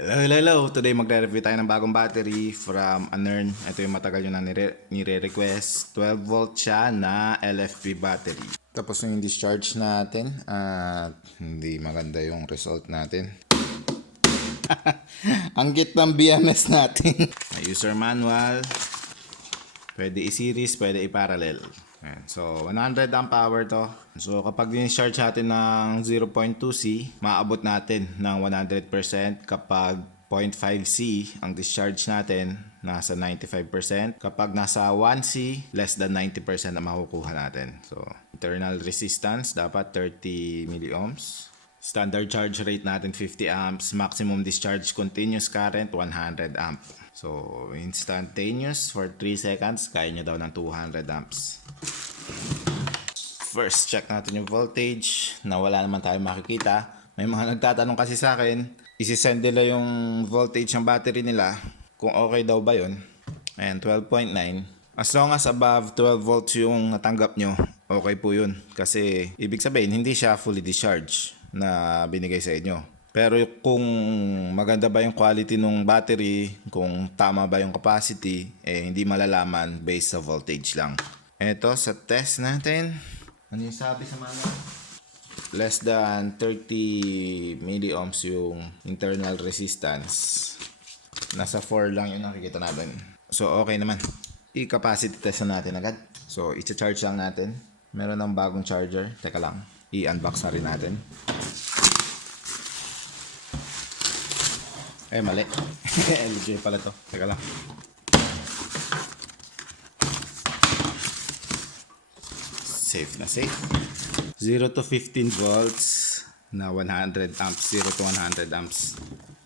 Hello. Today magre-review tayo ng bagong battery from Anern. Ito yung matagal nyo na nire-request. 12 volt siya na LFP battery. Tapos yung discharge natin at hindi maganda yung result natin. Ang git ng BMS natin. May user manual. Pwede i-series, pwede i-parallel. Ayan. So, 100 amp hour to. So, kapag discharge natin ng 0.2C, maabot natin ng 100% kapag 0.5C ang discharge natin, nasa 95%. Kapag nasa 1C, less than 90% na makukuha natin. So, internal resistance, dapat 30 milliohms. Standard charge rate natin 50 amps, maximum discharge continuous current 100 amp. So, instantaneous for 3 seconds, kaya nyo daw ng 200 amps. First, check natin yung voltage na wala naman tayo makikita. May mga nagtatanong kasi sa akin, isisend nila yung voltage ng battery nila, kung okay daw ba yun. Ayan, 12.9. As long as above 12 volts yung natanggap nyo, okay po yun. Kasi, ibig sabihin, hindi siya fully discharged na binigay sa inyo. Pero kung maganda ba yung quality ng battery, kung tama ba yung capacity, hindi malalaman based sa voltage lang. Ito sa test natin, ano yung sabi sa manual? Less than 30 milliohms yung internal resistance. Nasa 4 lang yung nakikita natin. So okay naman. I-capacity test na natin agad. So i-charge lang natin. Meron ng bagong charger. Teka lang. I-unbox na rin natin. Mali. LG pala to. Teka lang. Safe na safe. 0 to 15 volts na 100 amps. 0 to 100 amps.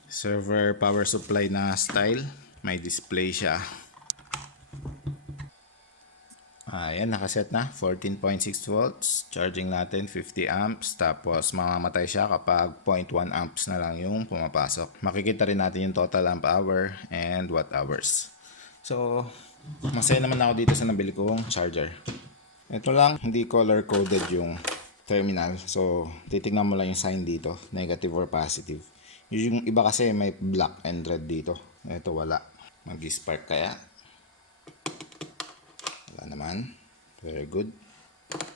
Server power supply na style. May display siya. Ayan, nakaset na. 14.6 volts. Charging natin 50 amps. Tapos mamamatay siya kapag 0.1 amps na lang yung pumapasok. Makikita rin natin yung total amp hour and watt hours. So, masaya naman ako dito sa nabili kong charger. Ito lang, hindi color coded yung terminal. So, titignan mo lang yung sign dito. Negative or positive. Yung iba kasi may black and red dito. Ito wala. Mag-spark kaya? Naman. Very good.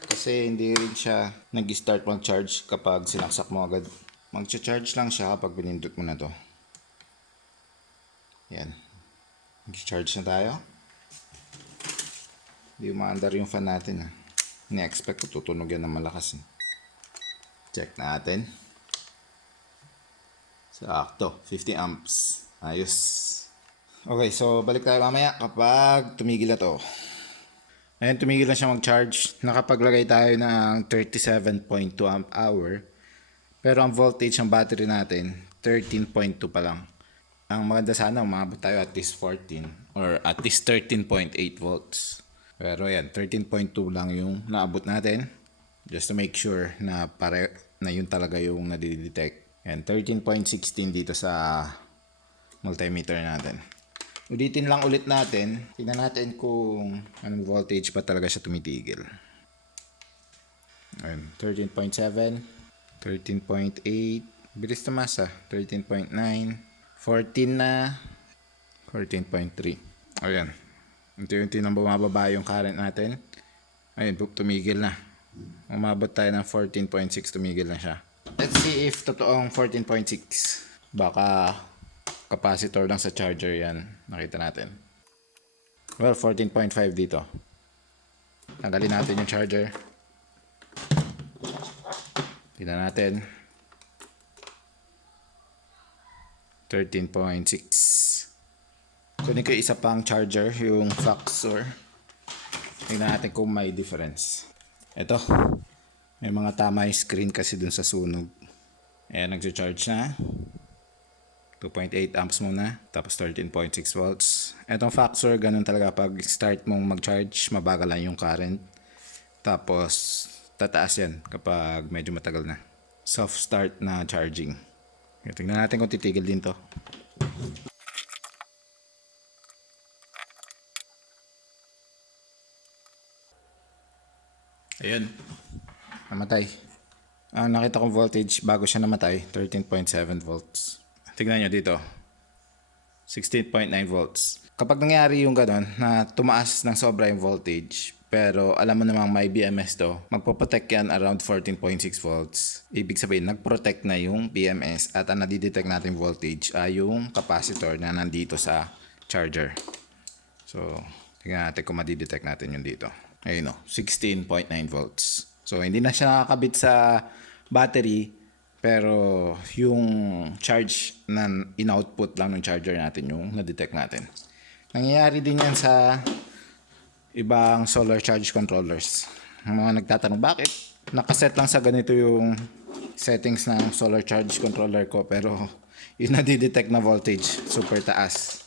Kasi hindi rin siya nag-start mag-charge kapag sinaksak mo agad. Mag-charge lang siya kapag pinindot mo na to. Yan. Mag-charge na tayo. Hindi umaandar yung fan natin. Ni-expect ko tutunog yan ng malakas. Check natin. Sakto. 50 amps. Ayos. Okay, so balik tayo mamaya kapag tumigil na to. Ayan, tumigil na siya mag-charge. Nakapaglagay tayo ng 37.2 amp hour. Pero ang voltage ng battery natin, 13.2 pa lang. Ang maganda sana, umabot tayo at least 14 or at least 13.8 volts. Pero ayan, 13.2 lang yung naabot natin. Just to make sure na na yun talaga yung nadidetect. Ayan, 13.16 dito sa multimeter natin. Ulitin lang ulit natin. Tingnan natin kung anong voltage pa talaga siya tumitigil. Ayun, 13.7, 13.8, bilis tumasa, 13.9, 14 na, 14.3. Ayun. Unti-unti nang bumababa yung current natin. Ayun, tumigil na. Umabot tayo ng 14.6, tumigil na siya. Let's see if totoong 14.6. Baka capacitor lang sa charger yan. Nakita natin. Well, 14.5 dito. Tanggalin natin yung charger. Tingnan natin. 13.6. Kunin ko isa pang charger, yung Faxor. Tingnan natin kung may difference. Ito. May mga tama yung screen kasi dun sa sunog. Ayan, nagsa-charge na. 2.8 amps muna, tapos 13.6 volts. Etong Faxor, ganun talaga pag start mong mag-charge, mabagal lang yung current. Tapos, tataas yan kapag medyo matagal na. Soft start na charging. Okay, tingnan natin kung titigil din to. Ayan. Namatay. Ang nakita kong voltage bago siya namatay, 13.7 volts. Tignan nyo dito. 16.9 volts. Kapag nangyari yung gano'n na tumaas ng sobra yung voltage, pero alam mo namang may BMS to, magpo-protect yan around 14.6 volts. Ibig sabihin, nag-protect na yung BMS at ang nadidetect natin voltage ay yung capacitor na nandito sa charger. So, tingnan natin kung madidetect natin yung dito. Ayun o, 16.9 volts. So, hindi na siya nakakabit sa battery, pero yung charge na in-output lang ng charger natin yung na-detect natin. Nangyayari din yan sa ibang solar charge controllers. Ang mga nagtatanong, bakit? Nakaset lang sa ganito yung settings ng solar charge controller ko, pero yun na-detect na voltage, super taas.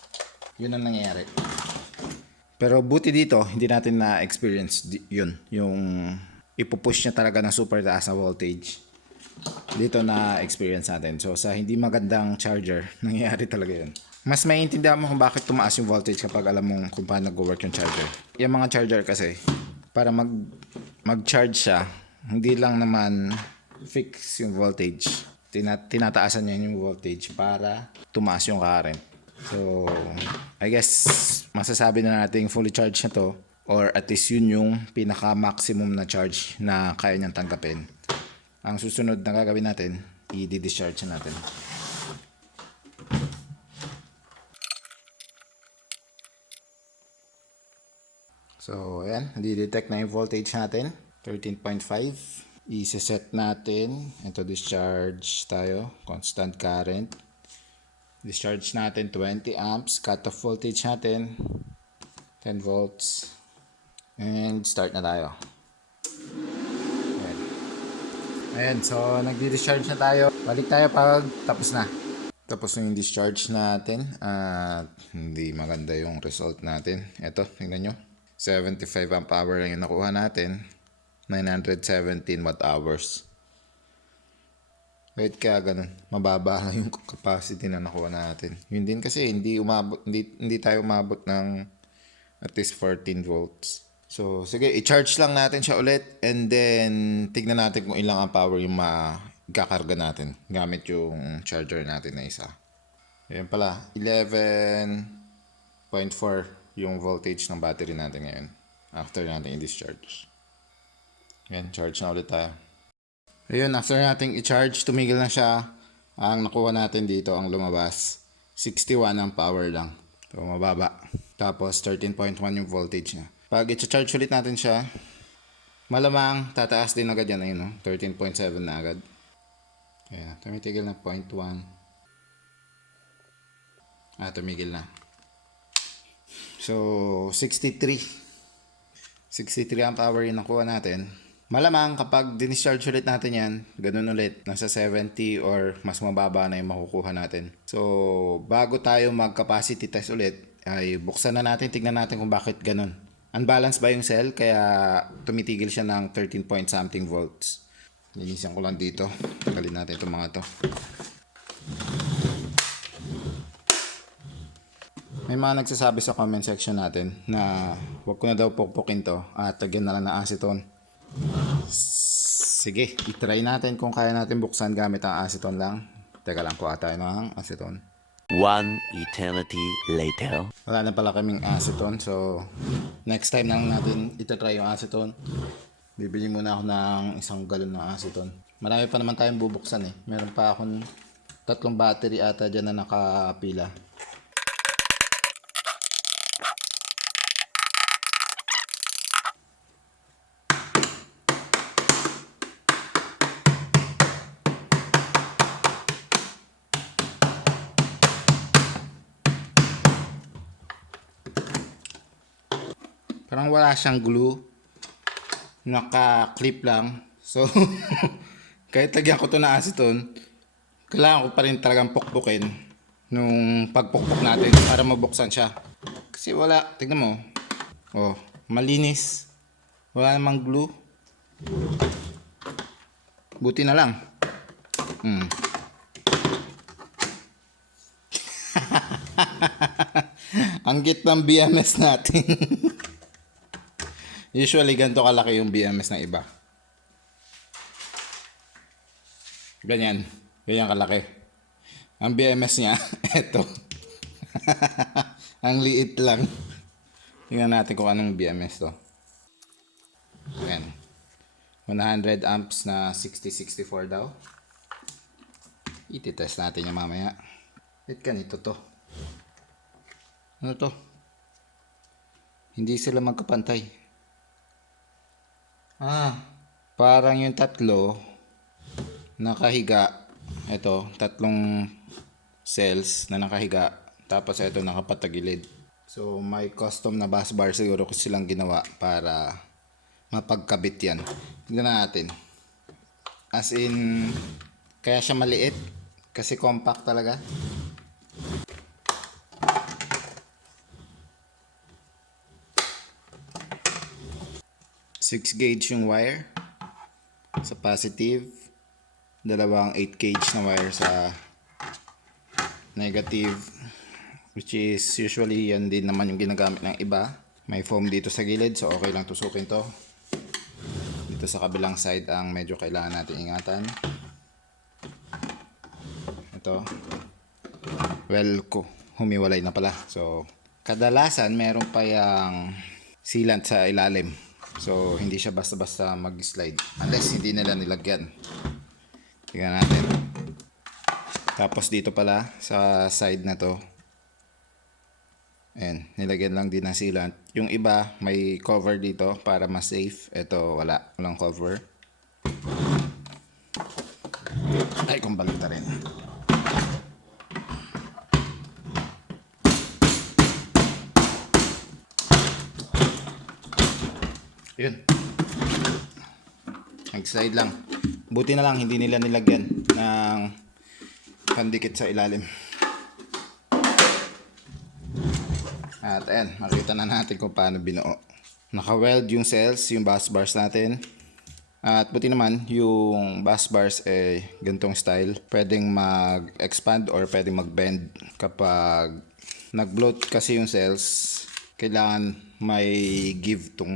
Yun ang nangyayari. Pero buti dito, hindi natin na-experience yun. Yung ipupush niya talaga ng super taas na voltage. Dito na-experience natin. So sa hindi magandang charger, nangyayari talaga yun. Mas maiintindihan mo kung bakit tumaas yung voltage kapag alam mong kung paano nag-work yung charger. Yung mga charger kasi, para mag-charge siya, hindi lang naman fix yung voltage. Tinataasan niya yung voltage para tumaas yung current. So, I guess, masasabi na natin fully charged na to, or at least yun yung pinaka-maximum na charge na kaya niyang tanggapin. Ang susunod na gagawin natin, i-discharge natin. So, ayan, di-detect na yung voltage natin, 13.5. I-set natin, ito discharge tayo, constant current. Discharge natin 20 amps, cut-off voltage natin 10 volts. And start na tayo. Ayan, so nagdi-discharge na tayo. Balik tayo pag tapos na. Tapos na yung discharge natin at hindi maganda yung result natin. Ito, tingnan nyo. 75 amp hour lang yung nakuha natin. 917 watt hours. Kahit kaya ganun, mababa lang yung capacity na nakuha natin. Yun din kasi hindi tayo umabot ng at least 14 volts. So, sige, i-charge lang natin siya ulit and then tignan natin kung ilang ang power yung makakarga natin gamit yung charger natin na isa. Ayan pala, 11.4 yung voltage ng battery natin ngayon after natin i-discharge. Ayan, charge na ulit tayo. Ayun, after nating i-charge, tumigil na siya. Ang nakuha natin dito, ang lumabas, 61 ang power lang. So, mababa. Tapos, 13.1 yung voltage niya. Pag i-charge ulit natin siya, malamang tataas din agad yan. Ayun, no? 13.7 na agad. Ayan, tumitigil na 0.1. Tumigil na. So, 63 amp hour yung nakuha natin. Malamang kapag discharge ulit natin yan, ganun ulit, nasa 70 or mas mababa na yung makukuha natin. So, bago tayo mag-capacity test ulit, ay buksan na natin, tignan natin kung bakit ganun. Unbalanced ba yung cell, kaya tumitigil siya ng 13 point something volts. Linisan ko lang dito. Tanggalin natin itong mga to. May mga nagsasabi sa comment section natin na wag ko na daw pukpukin to at lagyan na lang ng acetone. Sige, itry natin kung kaya natin buksan gamit ang acetone lang. Teka lang, kuha tayo ng acetone. One eternity later. Wala na pala kaming acetone, so next time na lang natin itatry yung acetone. Bibili muna ako ng 1 galon ng acetone. Marami pa naman tayong bubuksan eh. Meron pa akong 3 battery ata dyan na nakapila. Parang wala siyang glue. Naka-clip lang. So, kahit lagyan ko to na acetone, kailangan ko pa rin talagang pukpukin nung pagpukpok natin para mabuksan siya. Kasi wala, tignan mo. Oh, malinis. Wala namang glue. Buti na lang. Ang git ng BMS natin. Usually, ganito kalaki yung BMS ng iba. Ganyan. Ganyan kalaki. Ang BMS niya, eto. Ang liit lang. Tingnan natin kung anong BMS to. Ayan. 100 amps na 6064 daw. Ititest natin yung mamaya. Wait, ganito to. Ano to? Hindi sila magkapantay. Parang yung tatlo nakahiga. Ito, tatlong cells na nakahiga. Tapos ito nakapatagilid. So may custom na bus bar siguro ko silang ginawa para mapagkabit yan. Tignan natin. As in, kaya siya maliit. Kasi compact talaga. Six gauge yung wire sa positive, dalawang 8 gauge na wire sa negative, which is usually yan din naman yung ginagamit ng iba. May foam dito sa gilid, so okay lang tusukin to. Dito sa kabilang side ang medyo kailangan natin ingatan. Ito, well, humiwalay na pala. So kadalasan meron pa yung sealant sa ilalim. So, hindi siya basta-basta mag-slide. Unless hindi nila nilagyan. Tingnan natin. Tapos dito pala, sa side na to. Ayan, nilagyan lang din ng sealant. Yung iba, may cover dito para mas safe. Ito, wala. Walang cover. Ay, kung balita rin. Yun. Nag-slide lang. Buti na lang hindi nila nilagyan ng pandikit sa ilalim. At ayan, makita na natin kung paano binuo. Naka-weld yung cells, yung bus bars natin. At buti naman, yung bus bars gantong style. Pwedeng mag-expand or pwedeng mag-bend. Kapag nag-bloat kasi yung cells, kailangan may give tong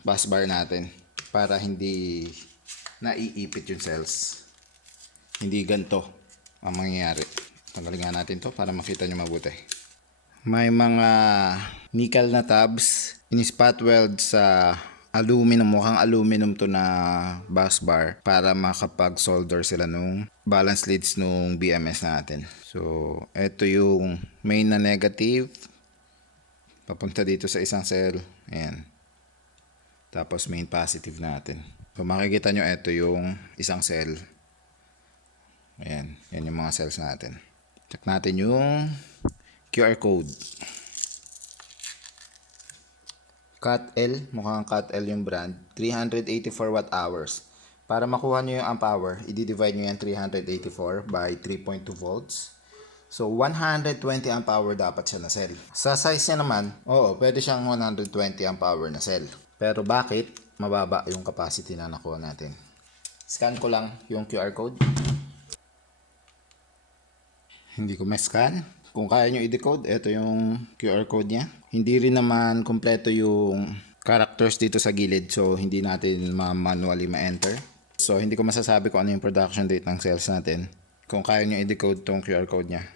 bus bar natin para hindi naiipit yung cells. Hindi ganito ang mangyayari. Tanggalin nga natin to para makita nyo mabuti. May mga nickel na tabs, in-spot weld sa aluminum, mukhang aluminum to na bus bar para makapag-solder sila nung balance leads nung BMS natin. So, ito yung main na negative. Papunta dito sa isang cell. Ayan. Tapos main positive natin. So makikita nyo ito yung isang cell. Ayan. Yan yung mga cells natin. Check natin yung QR code. CAT-L. Mukhang CAT-L yung brand. 384 watt hours. Para makuha nyo yung amp hour, i-divide nyo yan 384 by 3.2 volts. So, 120 amp hour dapat siya na cell. Sa size niya naman, oo, pwede siyang 120 amp hour na cell. Pero bakit mababa yung capacity na nakuha natin? Scan ko lang yung QR code. Hindi ko ma-scan. Kung kaya nyo i-decode, ito yung QR code niya. Hindi rin naman kompleto yung characters dito sa gilid. So, hindi natin manually ma-enter. So, hindi ko masasabi kung ano yung production date ng cells natin. Kung kaya nyo i-decode tong QR code niya.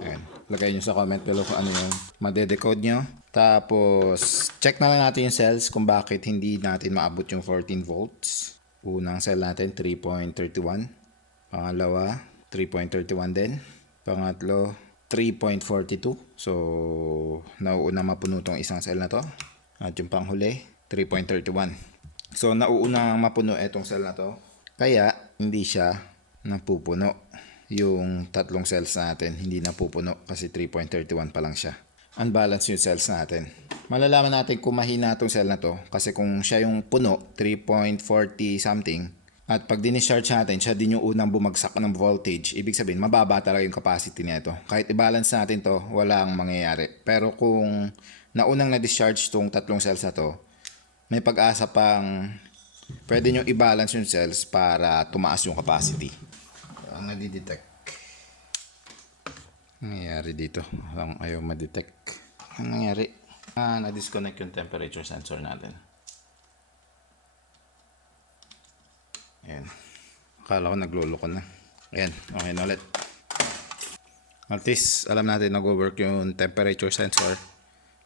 Ayan. Lagay nyo sa comment below kung ano yung madedecode nyo. Tapos, check na lang natin yung cells kung bakit hindi natin maabot yung 14 volts. Unang cell natin, 3.31. Pangalawa, 3.31 din. Pangatlo, 3.42. So, nauuna mapuno tong isang cell na to. At yung panghuli, 3.31. So, nauuna mapuno itong cell na to. Kaya, hindi siya napupuno. Yung tatlong cells natin hindi napupuno kasi 3.31 pa lang siya. Unbalanced yung cells natin. Malalaman natin kung mahina itong cell na to kasi kung siya yung puno, 3.40 something, at pag discharge natin, siya din yung unang bumagsak ng voltage, ibig sabihin, mababa talaga yung capacity nito. Kahit i-balance natin to, walang mangyayari. Pero kung naunang na-discharge tong tatlong cells na to, may pag-asa pang pwede nyo i-balance yung cells para tumaas yung capacity. Ang nadidetect. Ang nangyari dito? Ayaw ma-detect. Ang nangyari? Na-disconnect yung temperature sensor natin. Ayan. Akala ko nagluloko na. Ayan. Okay na ulit. At least alam natin nag-work yung temperature sensor.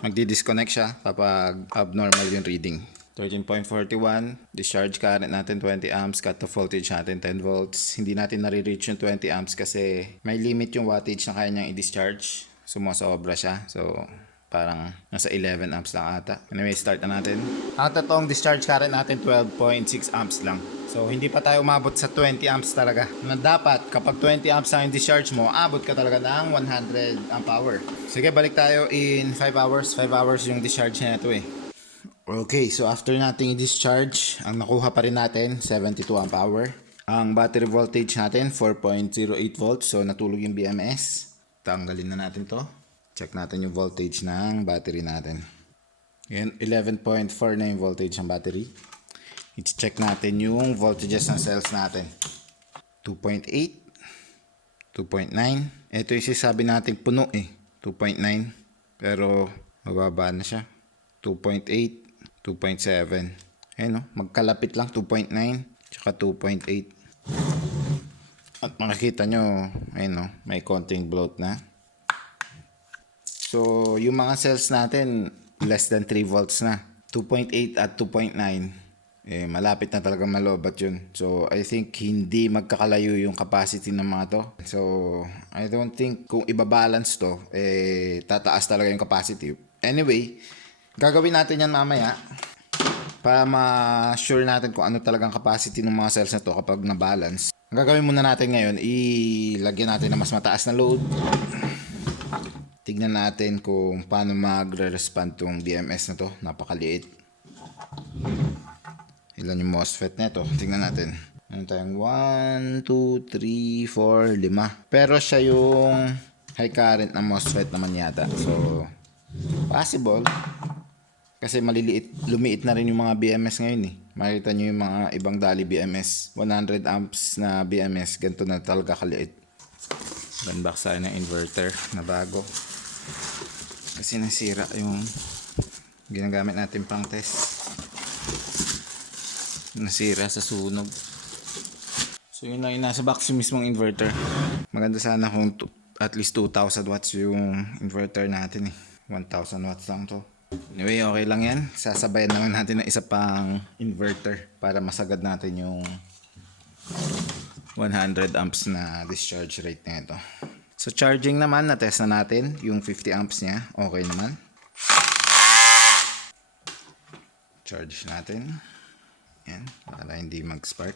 Magdi-disconnect siya kapag abnormal yung reading. 13.41, discharge current natin 20 amps, cut-off voltage natin 10 volts. Hindi natin nare-reach yung 20 amps kasi may limit yung wattage na kaya niyang i-discharge. Sumasobra siya. So, parang nasa 11 amps lang ata. Anyway, start na natin. Ang totoong discharge current natin 12.6 amps lang. So, hindi pa tayo umabot sa 20 amps talaga. Na dapat, kapag 20 amps lang yung discharge mo, abot ka talaga ng 100 amp hour. Sige, balik tayo in 5 hours. 5 hours yung discharge na ito eh. Okay, so after nating i-discharge, ang nakuha pa rin natin, 72 amp hour. Ang battery voltage natin, 4.08 volts. So, natulog yung BMS. Tanggalin na natin to. Check natin yung voltage ng battery natin. Yan, 11.4 na yung voltage ng battery. I-check natin yung voltages ng cells natin. 2.8, 2.9. Ito yung sinasabi natin puno eh. 2.9. Pero mababa na siya. 2.8, 2.7. Ayun no, magkalapit lang 2.9 tsaka 2.8. At makikita nyo, ayun no, may konting bloat na. So, yung mga cells natin, less than 3 volts na. 2.8 at 2.9, eh, malapit na talaga malobat yun. So, I think hindi magkakalayo yung capacity ng mga to. So, I don't think kung ibabalance to, eh, tataas talaga yung capacity. Anyway, gagawin natin yan mamaya para ma-sure natin kung ano talagang capacity ng mga cells na to kapag na-balance. Ang gagawin muna natin ngayon, ilagyan natin ng mas mataas na load. Tignan natin kung paano magre-respond tong BMS na to. Napakaliit. Ilan yung MOSFET na ito? Tignan natin. Ano tayong 1, 2, 3, 4, 5. Pero siya yung high current na MOSFET naman yata. So, possible. Kasi maliliit, lumiit na rin yung mga BMS ngayon eh. Makikita nyo yung mga ibang dali BMS. 100 amps na BMS. Ganito na talaga kaliit. Unbox tayo ng inverter na bago. Kasi nasira yung ginagamit natin pang test. Nasira sa sunog. So yun lang yung nasa box yung mismong inverter. Maganda sana kung at least 2,000 watts yung inverter natin eh. 1,000 watts lang to. Anyway, okay lang yan. Sasabayan naman natin ng isa pang inverter para masagad natin yung 100 amps na discharge rate na ito. So charging naman, na-test na natin yung 50 amps niya. Okay naman. Charge natin. Yan, para hindi mag-spark.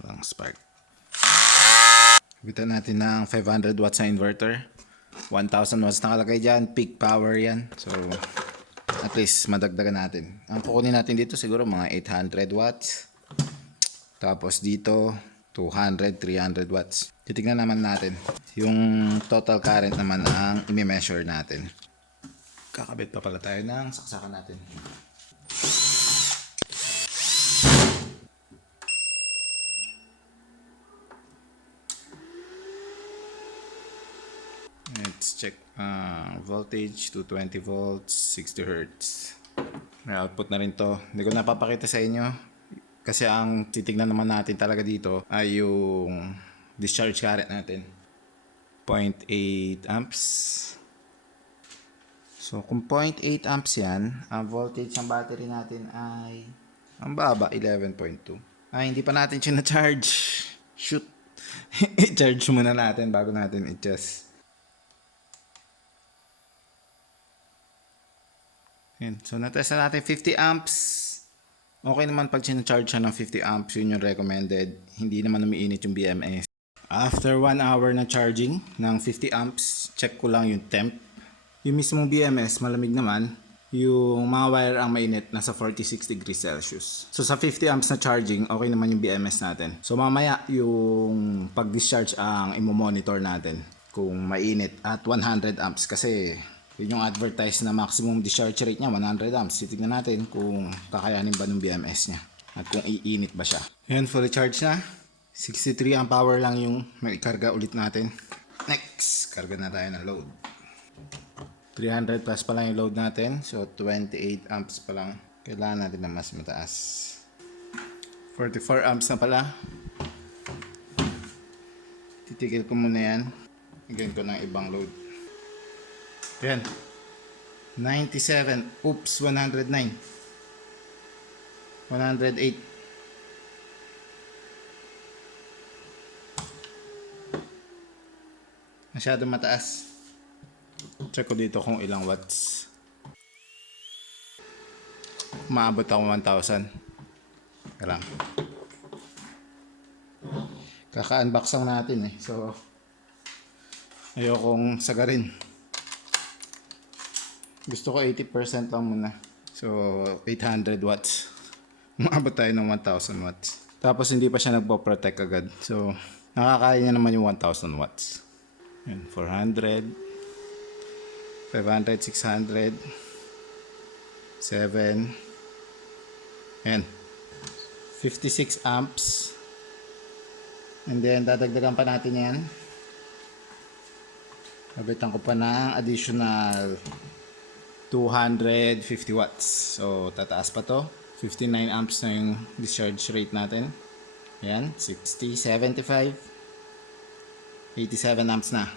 Walang spark. Bitan natin ng 500 watts na inverter. 1,000 watts nakalagay dyan. Peak power yan. So, at least madagdagan natin. Ang kukunin natin dito siguro mga 800 watts. Tapos dito, 200, 300 watts. Titignan naman natin. Yung total current naman ang i-measure natin. Kakabit pa pala tayo ng saksakan natin. Let's check voltage 220 volts 60 Hz. May output na rin to. Hindi ko napapakita sa inyo kasi ang titignan naman natin talaga dito ay yung discharge current natin. 0.8 amps. So kung 0.8 amps yan, ang voltage ng battery natin ay ang baba, 11.2. Ay, hindi pa natin siya na-charge. Shoot. I-charge muna natin bago natin i-test. Yan. So, natest na natin 50 amps. Okay naman pag sinacharge siya ng 50 amps, yun yung recommended. Hindi naman umiinit yung BMS. After 1 hour na charging ng 50 amps, check ko lang yung temp. Yung mismong BMS, malamig naman. Yung mga wire ang mainit, nasa 46 degrees Celsius. So, sa 50 amps na charging, okay naman yung BMS natin. So, mamaya, yung pag-discharge ang imo-monitor natin kung mainit at 100 amps kasi yun yung advertised na maximum discharge rate niya, 100 amps. Titignan natin kung kakayanin ba ng BMS niya at kung iinit ba siya. Ayan, fully charged na. 63 amp hour lang yung may ikarga ulit natin. Next, karga na tayo ng load. 300 plus pa lang yung load natin. So, 28 amps pa lang. Kailangan natin na mas mataas. 44 amps na pala. Titigil ko muna yan. Again ko ng ibang load. Yan. 97. Oops, 109. 108. Masyado mataas. Check ko dito kung ilang watts. Maabot ako 1,000. Kaya lang. Kaka-unbox lang natin eh. So, ayokong sagarin. Gusto ko 80% lang muna. So, 800 watts. Maabot tayo ng 1,000 watts. Tapos, hindi pa siya nagpo-protect agad. So, nakakaya niya naman yung 1,000 watts. Yan, 400, 500, 600, 7, yan, 56 amps. And then, dadagdagan pa natin yan. Nabitan ko pa ng additional 250 watts. So, tataas pa to. 59 amps na yung discharge rate natin. Ayan, 60, 75, 87 amps na.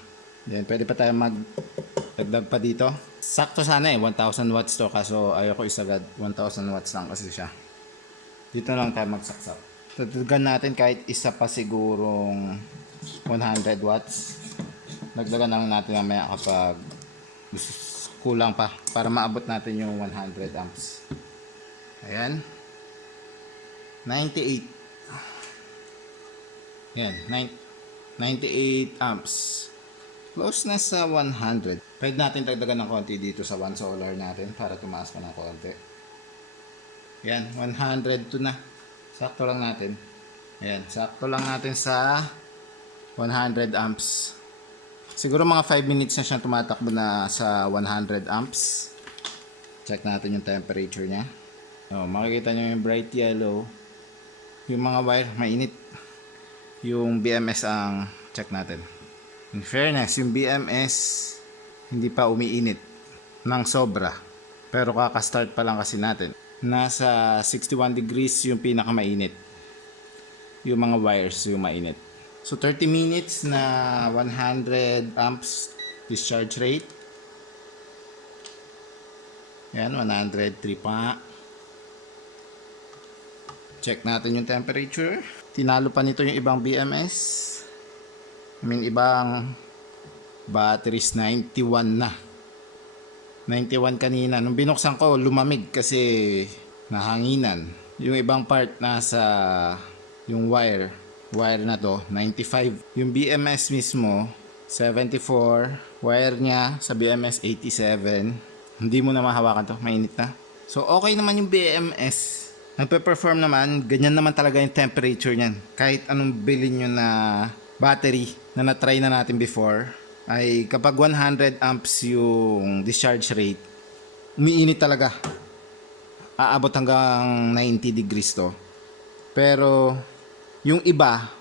Then, pwede pa tayo magdagdag pa dito. Sakto sana eh, 1,000 watts to. Kaso, ayoko isagad. 1,000 watts lang kasi siya. Dito lang tayo magsaksak. Dagdagan natin kahit isa pa sigurong 100 watts. Dagdagan lang natin mamaya kapag kulang pa para maabot natin yung 100 amps. Ayan. 98. Ayan. 98 amps. Close na sa 100. Pwede natin dagdagan ng konti dito sa 1 solar natin para tumaas pa ng konti. Ayan. 102 na. Sakto lang natin. Ayan, sakto lang natin sa 100 amps. Siguro mga 5 minutes na siya tumatakbo na sa 100 amps. Check natin yung temperature niya. Oh, makikita nyo yung bright yellow. Yung mga wire, mainit. Yung BMS ang check natin. In fairness, yung BMS hindi pa umiinit ng sobra. Pero kaka-start pa lang kasi natin. Nasa 61 degrees yung pinakamainit. Yung mga wires yung mainit. So 30 minutes na 100 amps discharge rate. Yan, 103 pa. Check natin yung temperature. Tinalo pa nito yung ibang BMS. I mean, ibang batteries 91 na. 91 kanina. Nung binuksan ko, lumamig kasi nahanginan. Yung ibang part nasa yung wire na to, 95. Yung BMS mismo, 74. Wire niya sa BMS, 87. Hindi mo na mahawakan to, mainit na. So, okay naman yung BMS. Nagpe-perform naman, ganyan naman talaga yung temperature niyan. Kahit anong bilhin nyo na battery na na-try na natin before, ay kapag 100 amps yung discharge rate, umiinit talaga. Aabot hanggang 90 degrees to. Pero yung iba,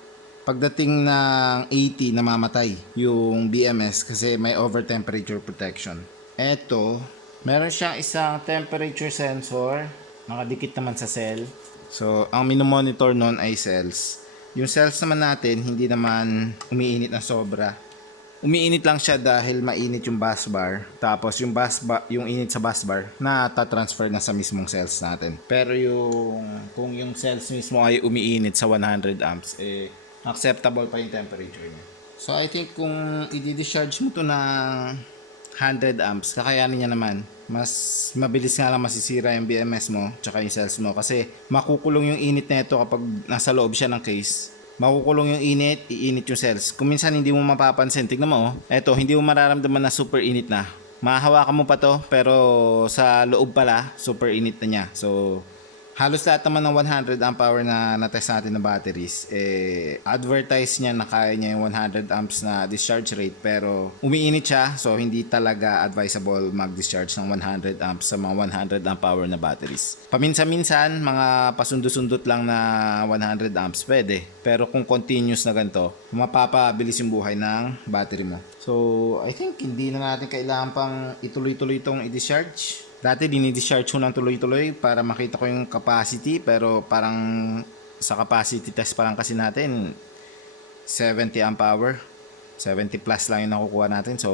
pagdating ng 80, namamatay yung BMS kasi may over temperature protection. Eto, meron siyang isang temperature sensor, nakadikit naman sa cell. So, ang minomonitor nun ay cells. Yung cells naman natin, hindi naman umiinit na sobra. Umiinit lang siya dahil mainit yung bus bar. Tapos yung yung init sa bus bar na ta-transfer na sa mismong cells natin. Pero kung yung cells mismo ay umiinit sa 100 amps, acceptable pa yung temperature niya. So I think kung i-discharge mo to ng 100 amps, kakayanin niya naman. Mas mabilis nga lang masisira yung BMS mo tsaka yung cells mo kasi makukulong yung init na ito kapag nasa loob siya ng case. Makukulong yung init, iinit yung cells. Kung minsan hindi mo mapapansin, tignan mo, eto, hindi mo mararamdaman na super init na. Mahahawakan mo pa to, pero sa loob pala, super init na niya. So, halos lahat naman ng 100 amp hour na na-test natin na batteries, advertise niya na kaya niya yung 100 amps na discharge rate, pero umiinit siya, so hindi talaga advisable mag-discharge ng 100 amps sa mga 100 amp hour na batteries. Paminsan-minsan, mga pasundot-sundot lang na 100 amps, pwede. Pero kung continuous na ganito, mapapabilis yung buhay ng battery mo. So, I think hindi na natin kailangan pang ituloy-tuloy itong i-discharge. Dati dini-discharge ko ng tuloy-tuloy para makita ko yung capacity, pero parang sa capacity test pa lang kasi natin 70 amp hour, 70 plus lang yung nakukuha natin. So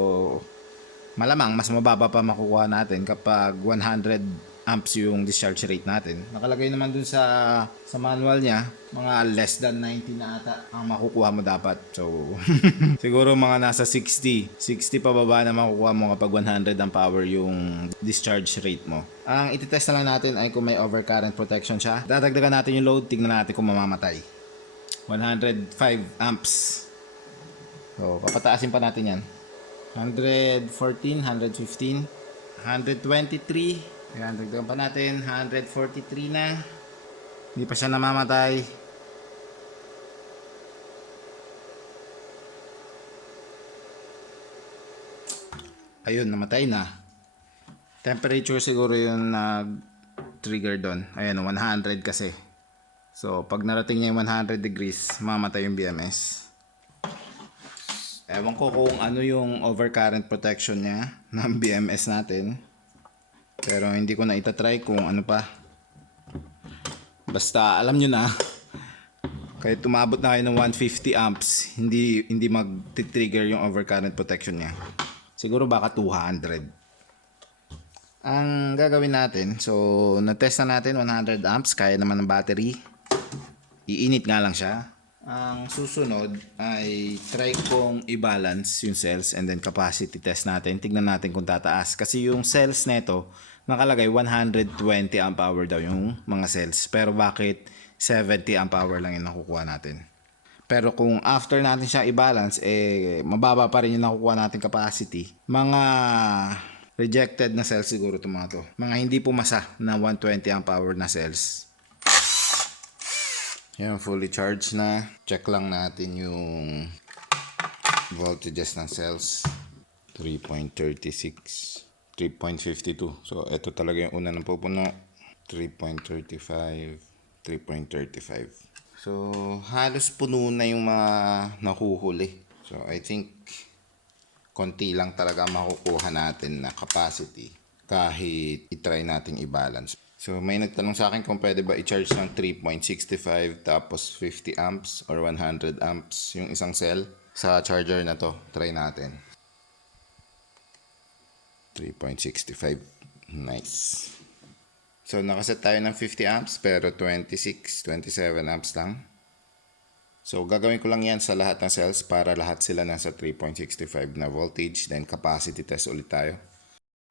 malamang mas mababa pa makukuha natin kapag 100 amps yung discharge rate natin. Nakalagay naman dun sa manual niya, mga less than 90 na ata ang makukuha mo dapat. So siguro mga nasa 60 pababa na makukuha mo kapag 100 amp hour yung discharge rate mo. Ang ititest na lang natin ay kung may overcurrent protection siya. Dadagdagan natin yung load, tignan natin kung mamamatay. 105 amps. So papataasin pa natin yan. 114, 115, 123. Ayan, dagdagan pa natin. 143 na. Hindi pa siya namamatay. Ayun, namatay na. Temperature siguro yung nag-trigger doon. Ayan, 100 kasi. So, pag narating niya yung 100 degrees, mamatay yung BMS. Ewan ko kung ano yung overcurrent protection niya ng BMS natin. Pero hindi ko na itatry kung ano pa. Basta alam nyo na, kahit tumabot na kayo ng 150 amps, hindi mag-trigger yung overcurrent protection niya. Siguro baka 200. Ang gagawin natin, so na-test na natin 100 amps, kaya naman ng battery. Iinit nga lang siya. Ang susunod ay try kong i-balance yung cells and then capacity test natin. Tignan natin kung tataas. Kasi yung cells neto, nakalagay 120 amp hour daw yung mga cells. Pero bakit 70 amp hour lang yung nakukuha natin? Pero kung after natin siya i-balance, mababa pa rin yung nakukuha natin capacity. Mga rejected na cells siguro ito mga to. Mga hindi pumasa na 120 amp hour na cells. Yan, fully charged na. Check lang natin yung voltages ng cells. 3.36, 3.52. So, ito talaga yung una ng pupuno. 3.35, 3.35. So, halos puno na yung mga nahuhuli. So, I think konti lang talaga makukuha natin na capacity kahit itry nating i-balance. So, may nagtanong sa akin kung pwede ba i-charge ng 3.65 tapos 50 amps or 100 amps yung isang cell sa charger na to. Try natin. 3.65. Nice. So, nakaset tayo ng 50 amps pero 26, 27 amps lang. So, gagawin ko lang yan sa lahat ng cells para lahat sila nasa 3.65 na voltage. Then, capacity test ulit tayo.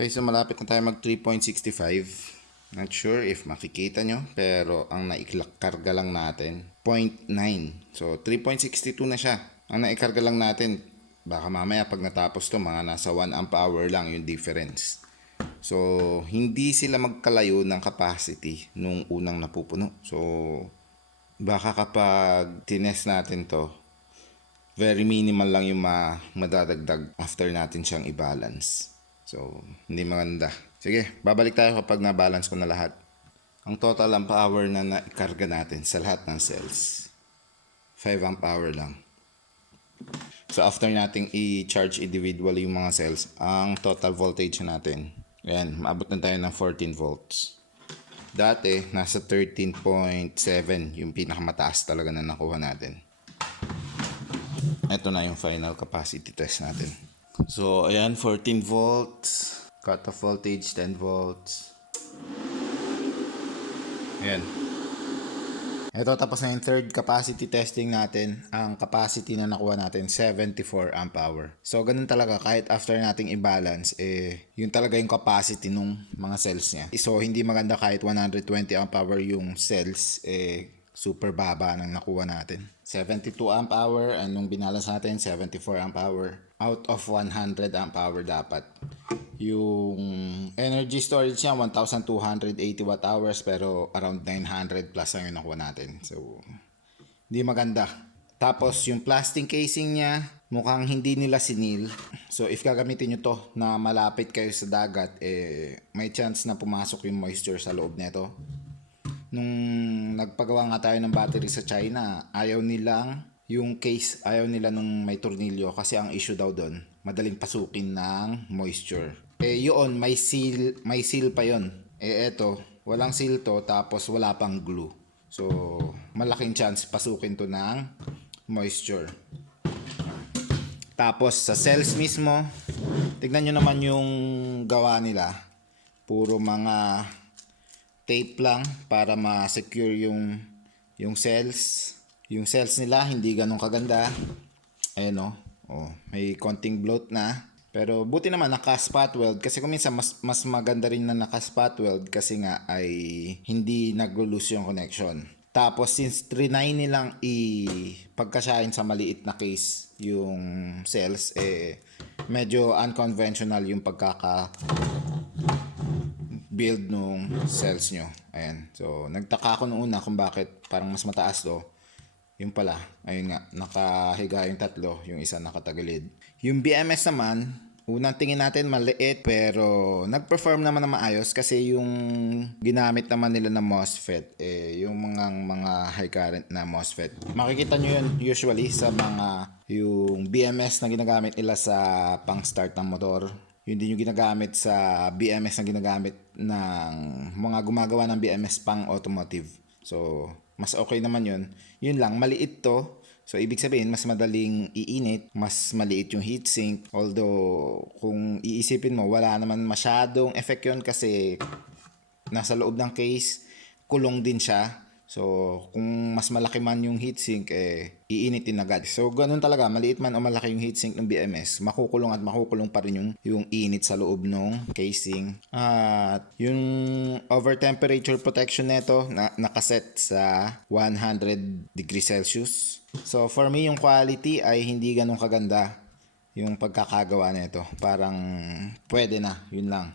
Okay, so malapit na tayo mag 3.65. Not sure if makikita nyo, pero ang naikarga lang natin, 0.9. So, 3.62 na siya. Ang naikarga lang natin, baka mamaya pag natapos to, mga nasa 1 amp hour lang yung difference. So, hindi sila magkalayo ng capacity nung unang napupuno. So, baka kapag tinest natin to, very minimal lang yung madadagdag after natin siyang i-balance. So, hindi maganda. Sige, babalik tayo kapag na-balance ko na lahat. Ang total amp hour na naikarga natin sa lahat ng cells, 5 amp hour lang. So, after nating i-charge individually yung mga cells, ang total voltage natin, ayan, maabot na tayo ng 14 volts. Dati, nasa 13.7 yung pinakamataas talaga na nakuha natin. Ito na yung final capacity test natin. So, ayan, 14 volts. Cut-off voltage, 10 volts. Ayan. Ito, tapos na yung third capacity testing natin. Ang capacity na nakuha natin, 74 amp hour. So, ganun talaga. Kahit after nating i-balance, yun talaga yung capacity nung mga cells niya. So, hindi maganda kahit 120 amp hour yung cells, super baba nang nakuha natin. 72 amp hour, anong binalance natin, 74 amp hour. Out of 100 amp hour dapat. Yung energy storage niya, 1,280 watt hours, pero around 900 plus lang yung nakuha natin. So, hindi maganda. Tapos, yung plastic casing niya, mukhang hindi nila sinil. So, if gagamitin nyo to na malapit kayo sa dagat, may chance na pumasok yung moisture sa loob nito. Nung nagpagawa nga tayo ng battery sa China, ayaw nila nung may tornilyo kasi ang issue daw doon, madaling pasukin ng moisture. Yun, may seal pa yon. Eto, walang seal to tapos wala pang glue. So, malaking chance pasukin to ng moisture. Tapos sa cells mismo, tignan nyo naman yung gawa nila. Puro mga tape lang para ma-secure yung cells. Yung cells nila hindi ganun kaganda. Ayan o. Oh, may konting bloat na. Pero buti naman naka-spot weld kasi kung minsan mas maganda rin na naka-spot weld kasi nga ay hindi nag-lose yung connection. Tapos since trinay nilang pagkasyahin sa maliit na case yung cells, medyo unconventional yung build nung cells nyo. Ayan. So nagtaka ako noong una kung bakit parang mas mataas to. Yung pala, ayun nga, nakahiga yung tatlo, yung isa nakatagilid. Yung BMS naman, unang tingin natin maliit pero nag-perform naman na maayos kasi yung ginamit naman nila na MOSFET, yung mga high current na MOSFET. Makikita nyo yun usually sa yung BMS na ginagamit nila sa pang-start ng motor. Yun din yung ginagamit sa BMS na ginagamit ng mga gumagawa ng BMS pang automotive. So, mas okay naman yun. Yun lang, maliit to. So, ibig sabihin, mas madaling iinit, mas maliit yung heatsink. Although, kung iisipin mo, wala naman masyadong effect yun kasi nasa loob ng case, kulong din siya. So, kung mas malaki man yung heatsink, iinitin agad. So, ganun talaga, maliit man o malaki yung heatsink ng BMS, makukulong at makukulong pa rin yung init sa loob ng casing. At yung over temperature protection nito, nakaset sa 100 degrees Celsius. So, for me, yung quality ay hindi ganun kaganda yung pagkakagawa nito. Parang pwede na, yun lang.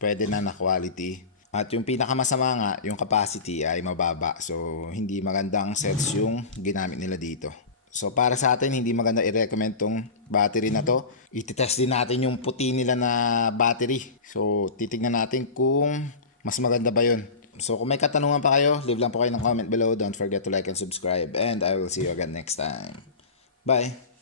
Pwede na quality. At yung pinakamasama nga, yung capacity ay mababa. So, hindi magandang sets yung ginamit nila dito. So, para sa atin, hindi maganda i-recommend tong battery na to. Ititest din natin yung puti nila na battery. So, titignan natin kung mas maganda ba yun. So, kung may katanungan pa kayo, leave lang po kayo ng comment below. Don't forget to like and subscribe. And I will see you again next time. Bye!